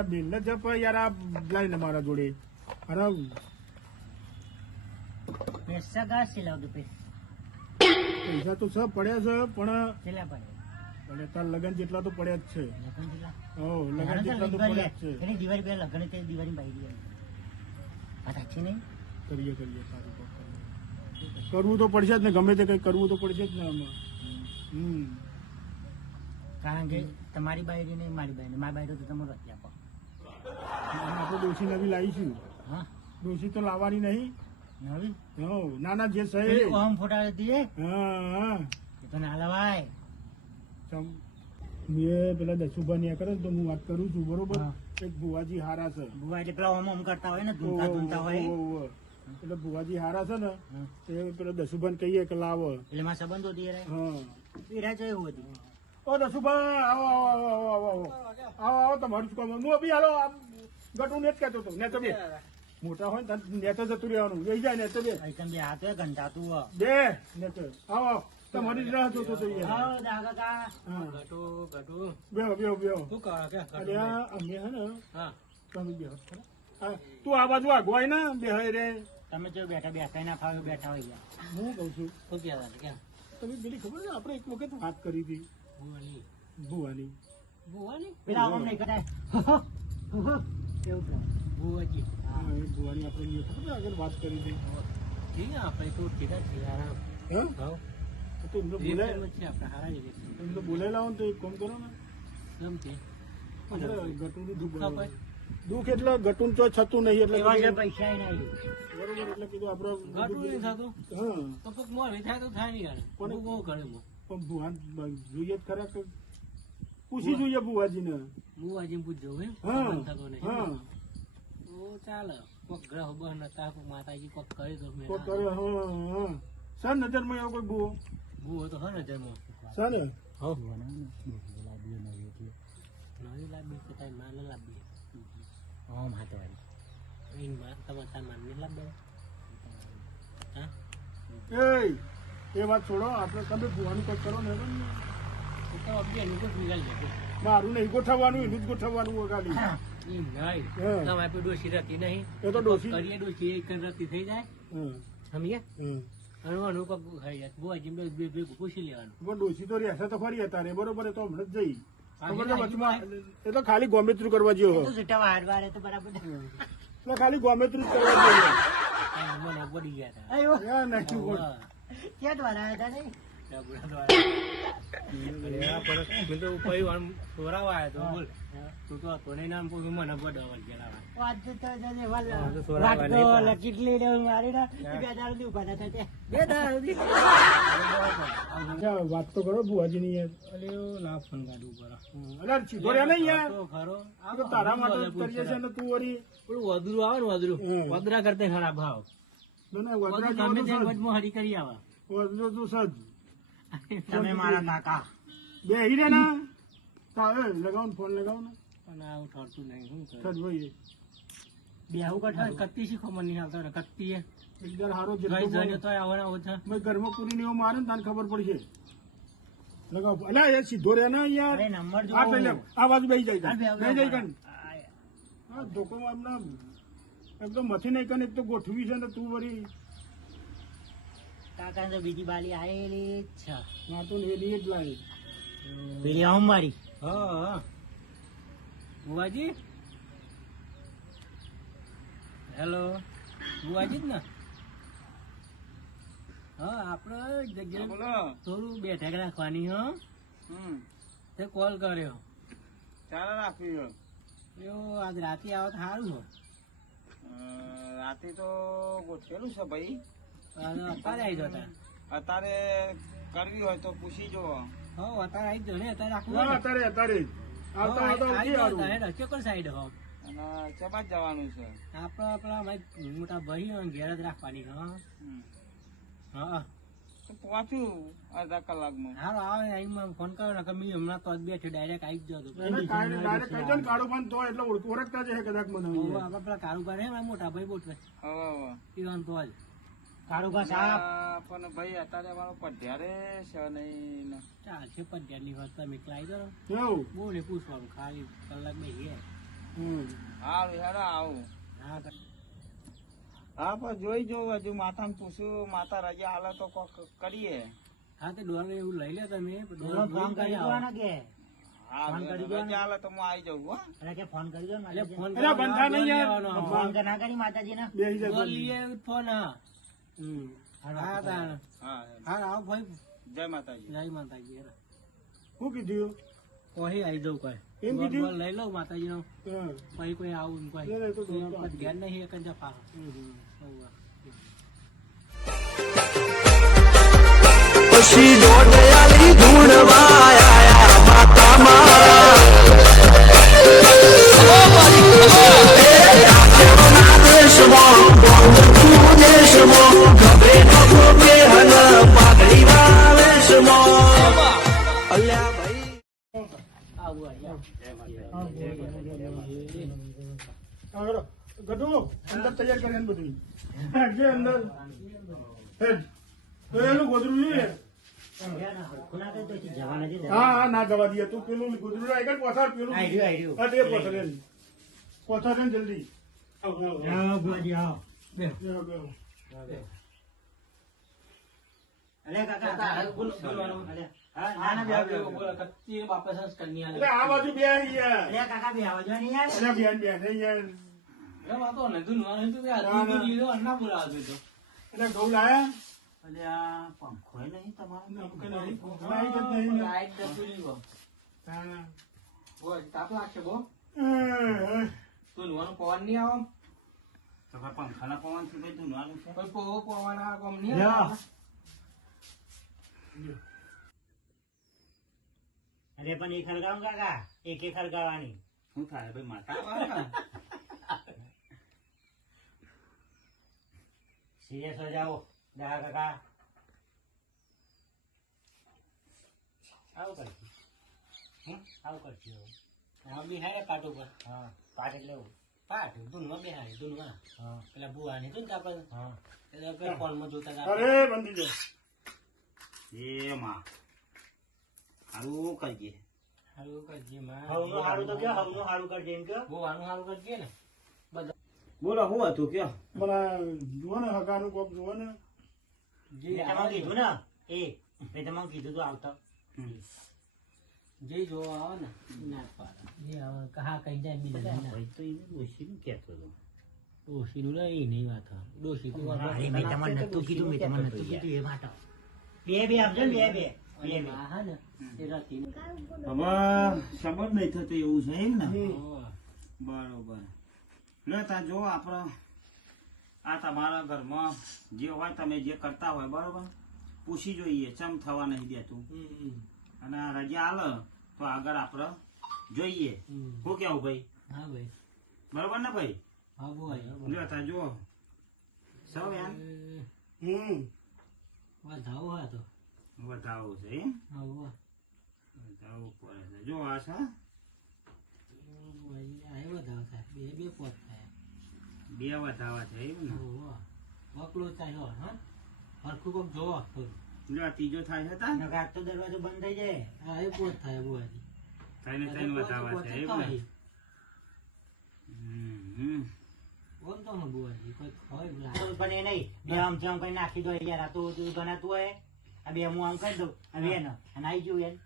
યાર બિલ ને જપ યાર આ લાઈને મારા જોડે. અરે પૈસા ઘા સિલાવ દો પૈસા પૈસા તો સબ પડ્યા છે પણ કેટલા પડ્યા? અને તાર લગન જેટલા તો પડ્યા જ છે. લગન જેટલા? ઓ લગન જેટલા તો પડ્યા જ છે. એની દિવાળી પહેલા લગન તે દિવાળી બાઈ ગયા વાત છે નહીં? કરીએ કરીએ સારું તો કરવું તો પડશે જ ને ગમે તે કઈ કરવું તો પડશે જ ને આમાં. હમ. કારણ કે તમારી બાયરી ને મારી બાયરી મારી બાયરી તો તમારો હતી આપો. આપણે ડોસી નવી લાવીશું હા? ડોસી તો લાવવાની નહીં. નવી? હો ના ના જે સહી ઓમ ફોટા દીએ હા હા. તો ના લવાય. ચમ. મેં પેલા દસુભાઈ ને કરે તો હું વાત કરું છું બરોબર? એક ભુવાજી હારા છે. ભુવા એટલે પેલા ઓમ ઓમ કરતા હોય ને ધૂમતા ધૂમતા હોય. એટલે ભુવાજી હારા છે ને. એ પેલા દસુભાન કહીએ કે લાવો. એટલે મારા સંબંધો દે રહે હા. પીરા જો એવું હતું ઓ દસુભાઈ આવો આવો આવો આવો આવો. આવો તમારું શું કામ. હું અભી હાલો આમ ગટુ ને જ કહેતો હતો નેતો બે. મોટા હોય ને તાર નેતો જતું રહેવાનું. બેસી જાય નેતો બે. આઈટમ બે હાથે ઘંટાતું બે નેતો. આવો આવો. તમારી જ રાહ જોતો તો ગટુ ગટુ બેહો બેહો બેહો. શું કરો કે અરે અમે હે ને હા. તમે બેહો. તું આ બાજુ આગવાય ને બેહાય રે. તમે જો બેઠા બેઠા ના ફાવે બેઠા હોય હું કઉ છું. શું કહેતા કે તમે પેલી ખબર છે આપણે એક વખત વાત કરી હતી. ભુવાની. ભુવાની. ભુવાની? પેલા આવો નહીં કદાચ ભુવાજી હા એ ભુવાની આપણે ખબર આગળ વાત કરી હતી ઠીક આપણે તો ઠીક જ છે આરામ હા ભાવ તો એમને બોલાય છે આપણે હારા જ એમને બોલાય લાવો તો એક કામ કરો ને? આપણે ગટુનું દુઃખ બોલાવો. દુઃખ એટલે ગટુન તો છતું નહીં એટલે એવા પૈસા નહીં બરોબર એટલે કીધું આપણે ઘાટું નહીં થતું. હા તો પગ મોર થાય તો થાય નહીં યાર. પણ- કરે ભુવાન જોઈએ જ ખરા પૂછી જોઈએ ભુવાજીને ને આજે પૂછજો હે હા હા. ચાલે. કોક ગ્રહ બહ નતા કોક માતાજી કોક કરી દો મેં કોઈ કરે હા હા સર નજરમાં એવો કોઈ બુવો બુવો તો હા નજરમાં સર ને? હો. નવી કે માને લાવી હા માતો વાળી એની માં તમે તાર હા? એ એ વાત છોડો. આપણે તમે ભુવાનું કંઈક કરો ને મારું નહીં ગોઠવવાનું એનું જ ગોઠવવાનું હોય ખાલી. એ નહીં. હા. તમે ડોસી રહેતી નહીં. એ તો ડોસી કરીએ ડોસી એક રતી થઈ જાય. સમજ્યા ખાઈ જાય બુઆજી બે બે પૂછી લેવાનું. પણ ડોસી તો રહેશે તો ફરી અત્યારે બરોબર તો હમણાં જ જઈ. હા, ખબર છે એટલે વચમાં? એ તો ખાલી ગોમેત્રી કરવા જેવો મને અચ્છા, વાત તો કરો ભુવાજી ની યાર અલ્યા સીધો રહ્યા નહીં યાર આ તો તારા માટે કરીએ છે ને તું વળી વદરું આવે ને વધરું વધરા કરતા ખરા ભાવ ના, વધરા તમે જે. વચમાં હરી કરી આવા તમે મારા કાકા બે હીરે ના? તારે લગાવ ને ફોન લગાવ ને. પણ આવું ઠરતું નહીં શું કરે? ભાઈ બે આવું કઠા કત્તી શીખો ખબર નહીં આવતો કત્તી એ. એકદમ હારો ગઈ જાય જઈને. તો આવવાના ઓછા ભાઈ ઘરમાં પૂરી ને એવું મારે ને તને ખબર પડશે. લગાવ. અલા એ સીધો રે ના યાર. નંબર જો આ પેલે આ બાજુ બેસી જાય હાલ બે છે. આવું બેસી જાય કન. આ- ધોકો એમના એકદમ મથી નહીં કન એક તો ગોઠવી છે ને તું વળી. કાકા બીજી બાલી આવેલી જ છે. ના તો એ જ લાગે. પેલી આમ મારી હા. બુવાજી? હેલો. બુવાજી જ ને? હા આપણે જગ્યાએ થોડું બેઠક રાખવાની હો. તે કોલ કર્યો. ચાલો રાખ્યું એવો આજ રાતે આવો તો સારું હો રાતે તો ગોઠવેલું છે ભાઈ. અને અત્યારે આવી જતા અત્યારે કરવી હોય તો પૂછી જો હો આવી ના. આવતા આવતા ઉઠી આવી સાઈડ હો. અને ચબા જવાનું છે. આપડે આપડા ભાઈ મોટા ભાઈ ઘેર જ રાખવાની હા. હમ. હા તો પહોંચ્યું અડધા કલાકમાં. હારો આવે ને ફોન કર્યો ને કે મેં હમણાં તો બે છે ડાયરેક્ટ આવી જ જતો એને ડાયરેક્ટ કહી દે કાળો પાન તો એટલે ઓળખ- ઓળખતા હશે કદાચ મને. પેલા કારુબાર હે મોટા ભાઈ બોટ હવે હવે પીવાનું તો જ કારુબાર સાહેબ પણ ભાઈ અત્યારે મારો પઢિયારે છે નહીં. ચાલશે પંચાયતની વાત તમે એકલા આવી કેવું? બહુ ને પૂછવાનું ખાલી કલાક બે ગયા હમ. હેડો આવું. હા હા પણ જોઈ જો હજુ માતાને પૂછ્યું માતા રજા હાલે તો કરીએ. હા તે ડોલર એવું લઈ લે તમે. ફોન કરી દેવાનો કે? ફોન કરી તો હું આવી જાઉં હો. એટલે કે ફોન કરી દો એટલે ફોન બંધા નહીં ફોન કે ના કરી માતાજીને. ડોલ લઈ ફોન હા. હા તાણ. હા હા. આવો ભાઈ. જય માતાજી. જય માતાજી શું કીધું? કોઈ આવી દઉં કોઈ. એમ કીધું? લઈ લઉં માતાજીનો. હા. પછી કોઈ આવું કોઈ. ઘેર નહીં એક જ ફાળો પછી દોડયાલી ધૂણવાયા માતા મારા. ના દેશમાં ગભે પાઘડી અલ્યા ભાઈ આવું આવી. અંદર તૈયાર કરીને બધું જે અંદર હેડ. તો એનું ગોદરું જોઈએ. હા ના જવા દઈએ તું પેલું ગોદરું રાખ ને પેલું તે પોસાડ એમ. જલ્દી આવ આવો, આવો. આવો, ભુવાજી, આવો. બે બેન નહીં તમારો. તાપ લાગશે બહુ તું નવાનું પવન નહીં આવો? તો ભાઈ પંખાના પવનથી ભાઈ ધૂનવાનું છે? કોઈ પવો પવન કોમ નહીં અરે પણ એ ખરગાવું કાકા? એક એક ખરગાવાની? શું થાય? ભાઈ માતા સિરિયસ હો જાઓ. દા કાકા. આવું કરશું? આવું કરશું. આ બિહાડે પાટ ઉપર? હા પાટ એટલે એવું. ધૂનમાં બેહાડે ધૂનમાં પેલા ભુવા ને ને આપણે હા. એટલે પેલા ફોનમાં જોતા હતા અરે બંધી જાય એ માં. સારું કરજે. હારું કરજે માં. હવનું હારું તો કયો હવનું હારું કરજે એમ કયો. ભુવાનું હારું કરજે ને. બધા. બોલો શું હતું કયો? મને જુઓ ને હકાનું કોક જુઓ ને. જે કીધું ને. એ મેં તમને કીધું તું આવતો. જે જોવા આવે ને ના પાડે. કઈ જાય બીજા ભાઈ તો એને ડોશીનું કહેતો હતો. ડોશીનું એ નહીં વાત ડોશી તો મેં તમને નતું કીધું મેં તમને નતું કીધું એ માટે બે બે આપજો ને બે બે હા ને સંબંધ નહીં થતો એવું છે એમ ને? બરોબર. લે તા જો આપડે આ તમારા ઘરમાં જે હોય તમે જે કરતા હોય બરોબર? પૂછી જોઈએ ચમ થવા નહીં દેતું. અને આ રજા આલે તો આગળ આપણે જોઈએ. હું કેવું ભાઈ? હા ભાઈ. બરોબર ને ભાઈ? હા ભાઈ. જો તા જુઓ. સૌ એમ? હમ. વધાવો હા તો. વધાવું છે એમ? હા વધાવો પડે છે. જો આ છે. બે બે પોત થાય. બે વધાવા છે એમ ને? હોવે. થાય ચાલ્યો હા? હરખું કોક જોવો થોડું. ત્રીજો થાય છે તા તો દરવાજો બંધ થઈ જાય. હા એ પોત થાય બોયથી. થઈને થઈને વધાવા છે. હમ. ઓમ તો. કોઈ બોલા. પણ એ નહીં. બે આમ તેમ કઈ નાખી દો યાર આ તો ગણાતું હોય આ બે હું આમ કરી દઉં આ બે ને. અને આવી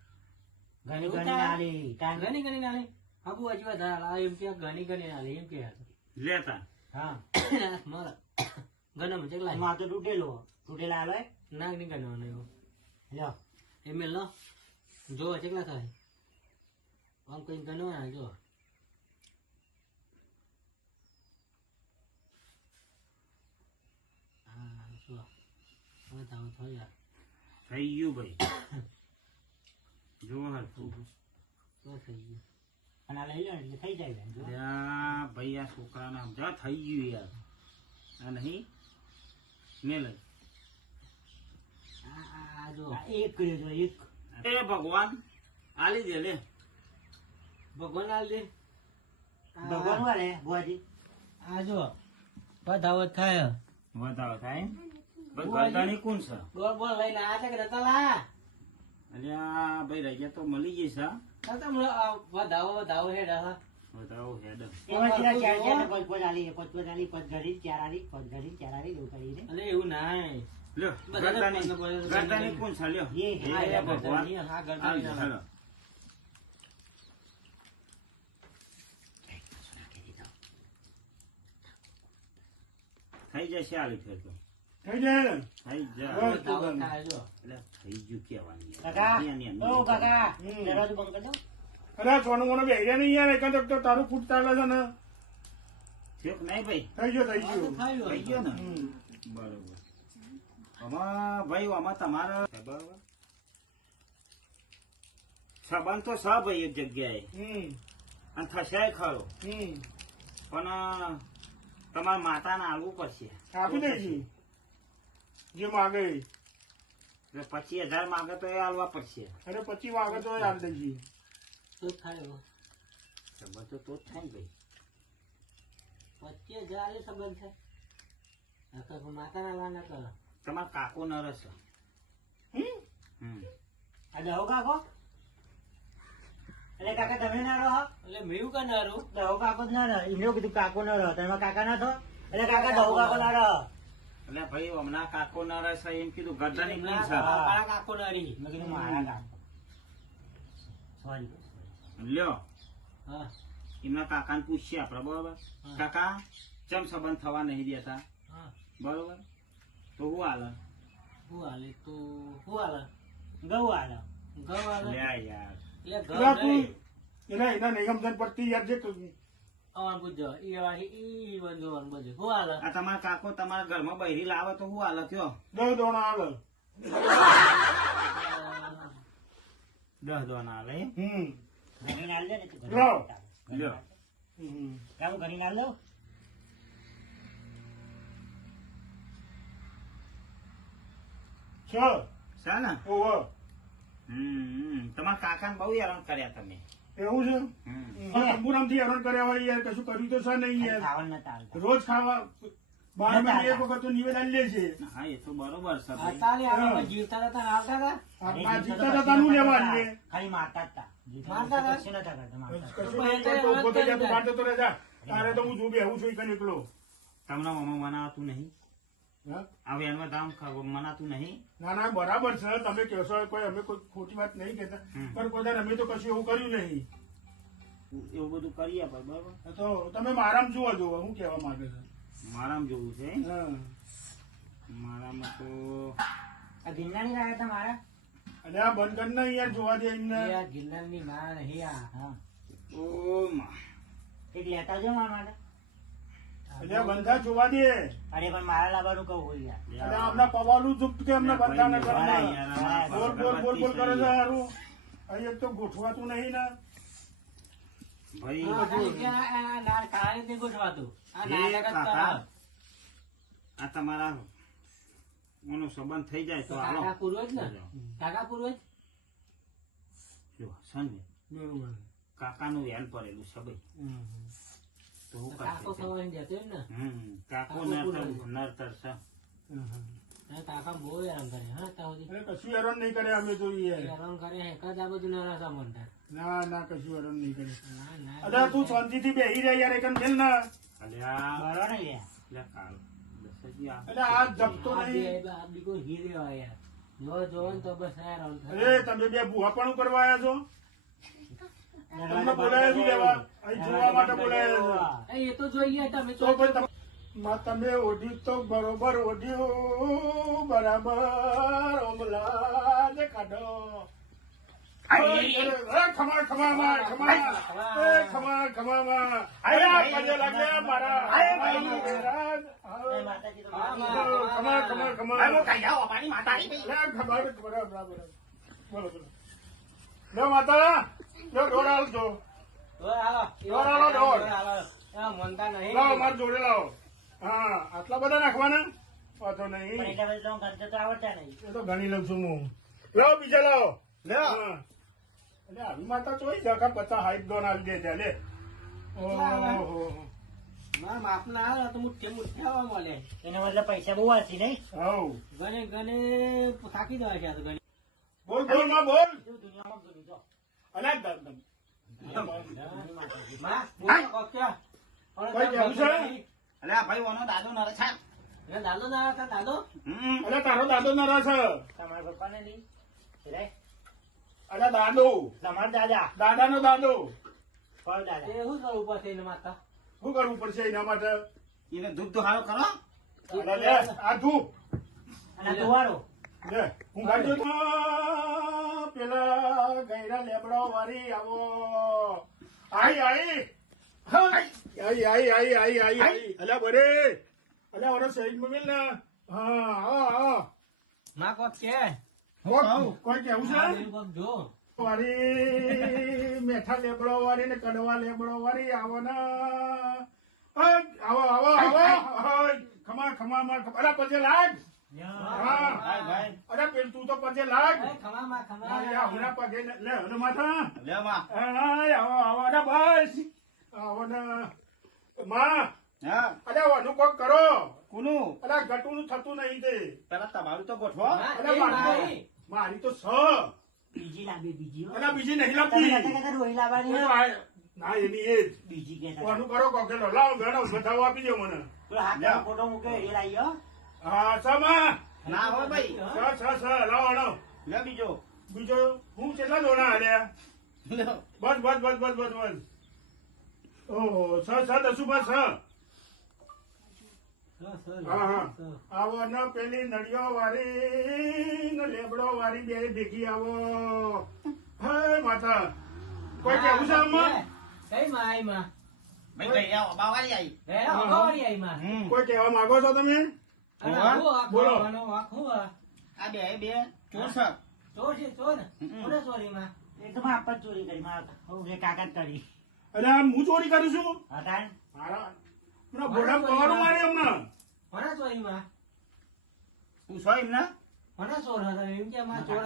ઘણી ઘણી નાલી ઘણી ઘણી નાલી બુઆજી વધારે એમ કે ઘણી ઘણી નાલી એમ કે. લેતા. હા. મારા. ગણમ ચેકલા એમાં આ તો તૂટેલો તૂટેલા હાલો એ નાગની ગણવાનો એવો લ્યો એમ લો જો ચેકલા થાય આમ કઈ ગણવાના જો હા જો હવે તાવ થયા થઈ ગયું ભાઈ જો હરખું તો થઈ ગયું અને આ લઈ લો એટલે થઈ જાય બેન જો આ ભાઈ આ છોકરાને સમજા થઈ ગયું યાર આ નહીં આ જો એક કર્યો જો એક. એ ભગવાન આલી દે લે. ભગવાન આલી દે. ભગવાન વાળે બુઆજી આ જો વધાવો થાય. વધારો થાય એમ? ભાઈ ગરદાની કોણ છે? બોલ બોલ લઈને આ છે કે નતા અલ્યા ભાઈ રજા તો મળી જઈશ હા વધાવો વધાવો હેડા હા. હવે હેડ. ચાર ચાર પાંચ પાંચ આલી, પાંચ પાંચ આલી, પાંચ ઘડી, ચાર આલી, પાંચ ઘડી, ચાર આલી, એવું કરીને. અલે એવું નાય. લ્યો ગરદાની પંદર પંદર ગરદાની કોણ છે લ્યો એ, હા, ભગવાન. હા, ગરદાની હાલ, ના. હાલો. થઈ જશે આલી ફેર તો. થઈ જાય ને? થઈ જાય થઈ ગયું કહેવાનું. કાકા, આની આની આની. ઓ કાકા, દરવાજો બંધ કરી દો. અરે આ સોનું મોનું બેહ્યા નહીં યાર એક તો તારું ફૂટ ચાલે છે ને. ઠીક નહીં ભાઈ. થઈ ગયો થઈ ગયું. થઈ ગયો ને? બરોબર. આમાં ભાઈ આમાં તમારે બરોબર તો છે ભાઈ એક જગ્યાએ? અને થશે ખરો. પણ તમારે માતાને આવવું પડશે. આપી દઈશું જે માગે. પચીસ હજાર માગે તો એ આવવા પડશે. અરે પછી માગે તો એ આપી દઈશું તો થાય. સંબંધ તો તો જ થાય ભાઈ. પચીસ હજાર એ સંબંધ છે. નકર પણ માતાના વાના કરો તમારા કાકો નરસ. છે. હમ? હમ. આ દહો કાકો? એટલે કાકા તમે ના રહો? એટલે મેં કનારું દહો કાકો જ ના રહો. એમને કીધું કાકો ના રહો. તમે કાકા ના થો? એટલે કાકા દહો કાકો ના રહો. એટલે ભાઈ હમણાં કાકો નરસ છે એમ કીધું ગરદાની મારા કાકો નારી. મેં કીધું મારા કાકો. સોરી લ્યો. હા. એમના કાકાને પૂછીએ આપણે બરોબર? કાકા ચમ સંબંધ થવા નહીં દેતા? હા. બરોબર? તો હું હાલ? હું હાલે તો હું હાલ? ગૌ હાલ. ગૌ હાલ? યાર. એટલે તું. નહીં. એના એના નિગમ ધન પરથી યાર જે તું- અવાન પૂછજો. ઈ વાહી ઈ બંધુ અવાન બધું હું હાલ? આ તમારા કાકો તમારા ઘરમાં બહેરી લાવે તો હું હાલ કયો? દસ દોણા હાલ. દસ દોના હાલે હમ. ઘણી કાકા ને બઉ. લ્યો. હમ. છ. છે ને હમ હમ. તમારા કાકાને બહુ હેરાન કર્યા તમે. એવું છે? હમ. તંબુરામથી હેરાન કર્યા હોય યાર કશું કર્યું તો છે નહીં યાર. ખાવાનું નતા આવતા રોજ ખાવા બાર મહિને એક વખત તો નિવેદન લે છે. હા એ તો બરોબર છે તાલે આપણે જીવતા હતા આવતા હતા? આ આ હતા તાનું લેવા લે ખાલી મારતા જ મારતા હતા? કશું નતા કરતા, મારતા જ તા. કશું નહીં તું. તારે તો હું છું એકલો. તમને મમ્મા આ વેનમાં મનાતું નહીં? ના ના બરાબર છે. તમે કહેશો કોઈ અમે કોઈ ખોટી વાત નહીં કહેતા. પણ કોઈ અમે તો કશું એવું કર્યું નહીં. એવું બધું કરીએ ભાઈ બરોબર? તો તમે મારામ જુઓ જુઓ હું કહેવા માંગે છે. મારામાં જોવું છે મારામાં તો આ ગિરનારની તા મારા? અને આ બંધ કર ને યાર જોવા દે એમને. એ ગિરનારની માં નહીં આ હા. ઓ માં. એક લેતા જો મારા માટે? એટલે બંધા જોવા દે. અરે પણ મારા લાવવાનું કહું હોય યાર. અને આમના પવાલું ચૂપ કે અમને બંધા ન કરવા બોલ બોલ બોલ બોલ કરે છે હારું. અહીં એક તો ગોઠવાતું નહીં ને. ભાઈ આ. તમારા સંબંધ થઈ જાય તો કાકા પૂર્વજ ને? કાકા પૂર્વજ? જો સંજય બરોબર. કાકાનું વેલ પડેલું છે ભાઈ. તો કાકો સવારે જતો ને? કાકો કાકો નરતર નરતર છે કાકા બહુ હેરાન કરે. હા ત્યાં સુધી અરે કશું હેરાન નહીં કરે અમે તો હેરાન કરે હે કદ આ બધું ના રસા ના ના કશું હેરાન નહીં કરે. ના ના. અરે તું શાંતિથી બેહી રહે યાર એકન મેલ ના અલ્યા. બરો ને યાર કાલ દસજી આ જપતો નહીં. આ બીકો હીરે હોય જો જોવો તો બસ હેરાન અરે તમે બે ભૂહાપણું કરવા આવ્યા છો? તમને બોલાયા છું લેવા? અહીં જોવા માટે બોલાયા એ એ તો જોઈએ તમે તો પણ તમ- માં તમે ઓઢ્યું તો બરોબર ઓઢ્યું. બરાબર ઓમલા કાઢો. ખમા ખમા ખમા ખમા. ખમા આયા પગે લાગ્યા મારા. ખમા ખમા ખમા. ખબર બરાબર બરાબર. બોલો બોલો. લો માતા લો આવજો મનતા નહીં. લાવો મારા જોડે લાવો. હા આટલા બધા નાખવાના? વાંધો નહીં. એટલા બધા તો કરતા તો આવડતા નહીં. એ તો ગણી લઉં છું હું. લાવો બીજા લાવો. હા. એટલે આવી માતા ચોઈ જખા પચાસ હાઈટ દોન આવી દે ત્યાં લે. ઓહો. મારા માપના આવે તો મુઠ્ઠે મુઠ્ઠે આવવા મળે. એના બદલે પૈસા બહુ આવશે નહીં? હવ ગણે ગણે થાકી જવાય છે ગણે. બોલ બોલમાં બોલ. દુનિયામાં બધું જો. અલે દ- દ- માં, બોલો કોક કયો. આ ભાઈ ઓનો દાદો નરે છે. એ દાદો ના હતા દાદો? હમ. અરે તારો દાદો નરસ છે. તમારા પપ્પાને નહીં. રે. અરે દાદો. તમારે દાદા. દાદાનો દાદો. કોણ દાદા. એ શું કરવું પડશે એને માતા શું કરવું પડશે એના માટે? એને ધૂપ ધુહારો કરો. અરે આ ધૂપ. અને તુવારો લે હું ગાડી તો પેલા ગયરા લેબડો વારી આવો. આઈ આઈ. અલ્યા બરે અલ્યા ઓરો શહીદ મમિલ ને હા કોઈ કેવું છે મેઠા લેબડો વાળી ને કડવા લેબડો વાળી આવો ને આવો આવો આવો ખમા ખમા માં અરે પજે લાગ અરે પેલ તું તો પજે લાગ હમણાં પગે લે હનુમાથા આવો આવો અરે બસ માં હા. અરે કોક કરો. કુનું? અરે ગટું થતું નહીં તે. પેલા તમારું તો ગોઠવો. અરે મારી મારી. મારી તો છ બીજી લાવી બીજી અરે નહીં રોઈ લાવવાની હો. ના એની એ કરો કોકેલો લાવ ગણો બતાવો આપી દો મને. પેલો ફોટો મૂકે એ લાવી હો. હા સમા ના હોય ભાઈ. છ છ છ લાવો લાવો લે બીજો. બીજો હું કેટલા દોણા હાલ્યા? બસ બસ બસ બસ બસ બસ. ઓહો છ છ દસુ બસ છ સર, સર, સર. આવો ન પેલી નળિયો વારી ને લેબડો વાળી બે ભેગી આવો. હે માતા. કોઈ કેવું છે. આમાં કઈ માં આઈ. માં? કોઈ કહેવા માંગો છો તમે? આ બોલો. બે બે. ચોર છે. ચોર છે ચોર? ચોરી માં? ચોરી કરી કાકા જ કરી. અરે આ હું ચોરી કરું છું? હટાણ મારા હમણાં બોડા પવાનું મારે હમણાં. કોના ચોરી માં પૂછો એમને કોના ચોર હતા એમ કે માં ચોર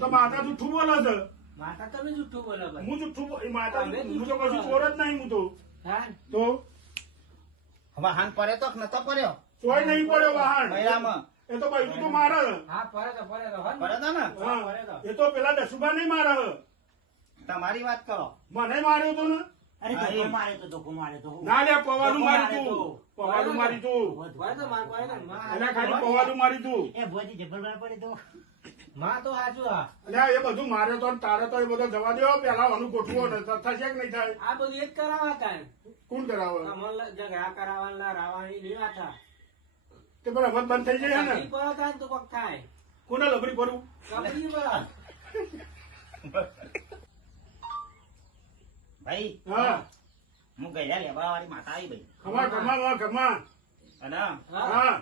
તો માતા જુઠ્ઠું બોલે છે. માતા તમે જુઠ્ઠું બોલો હું જુઠ્ઠું માતા હું તો કશું ચોર જ નહીં હું તો. હા તો? હવે પડે તો નતો પડ્યો? ચોય નહીં પડ્યો વાહન એ તો ભાઈ તો મારે. હા પડે તો પડે તો. પડે તો ને? હા એ તો પેલા દસુભા નહીં મારે. તમારી વાત કરો. મને માર્યો તો ને? અરે ધોકો મારે તો ધોકો મારે તો. ના લે પવાનું મારી તું. પવાનું મારી તું. પડે તો. માં પડે તો. ખાલી પવાનું મારી તું. એ ભોજી જબરવાર પડે તો. માં તો હાચું આ. એટલે એ બધું મારે તો તારે તો એ બધો જવા દો પેલા આનું ગોઠવો થશે કે નહીં થાય? આ બધું એક કરાવા થાય કોણ કરાવે? અમલ કરાવવાના રાવાની લેવા વાતા તે પણ હવે બંધ થઈ જાય ને? પર થાય તો કોક થાય. કોને લબડી ભરું? ભાઈ હા. હું ગયા લેવા વાળી માતા આવી ભાઈ ખમા ખમા ખમા અને હા.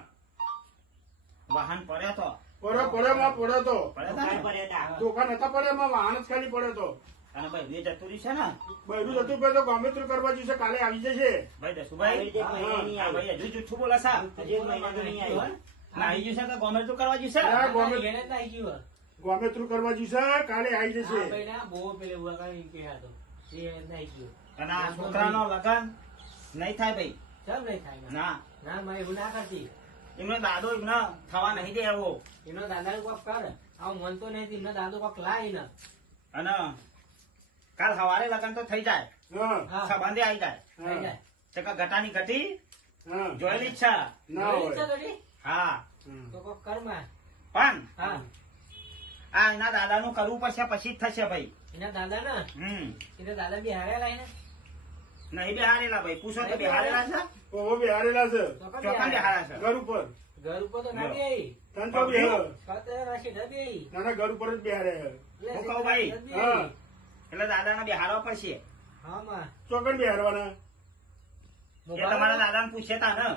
વાહન પડ્યો તો. પડ્યો પડ્યો માં પડ્યો તો. પડ્યો તો ધોકા ને? પડે તા. ધોકા નતા પડે માં વાહન જ ખાલી પડ્યો તો. અને ભાઈ જતું રહ્યું છે ને? બૈરું જતું પેલો તો ગમે કરવા જશે કાલે આવી જશે. ભાઈ દસુભાઈ આવે. ભાઈ હજુ જુઠ્ઠું બોલે છે? હજી એક મહિના તો નહીં આવ્યો. આવી જશે કે ગમે તું કરવા જશે ગમે- એને જ ગયું ગોમેત્રુ કરવા જશે કાલે આવી જશે. બહુ પેલે હતો ગયું અને આ છોકરાનો લગન નહીં થાય ભાઈ. ચમ નહીં થાય ના. ના ના એવું ના કરતી. એમનો દાદો એમને થવા નહીં દે એવો. એનો દાદા કોક કર. આવું મન તો નહીં એમનો દાદો કોક લાય ને અને કાલ સવારે લગન તો થઈ જાય. સંબંધે આવી જાય. ગટી હા. જોયેલી છે? હા. તો કોક કર પણ હા. આ એના દાદાનું કરવું પડશે પછી જ થશે ભાઈ. એના દાદા ને હમ. એના દાદા બિહારેલા હારે લાય ને નહીં બેહારેલા ભાઈ પૂછો તો બિહારેલા છે? ઓહો બિહારેલા છે. ચોખા બિહારા છે. ઘર ઉપર. ઘર ઉપર તો ના બી તન તો ના ઘર ઉપર જ બિહારે હું કહું ભાઈ? ના. એટલે દાદાને બેહારવા પડશે. હા માં. ચોકન બિહારવાના. એ તમારા દાદાને પૂછે તા ને.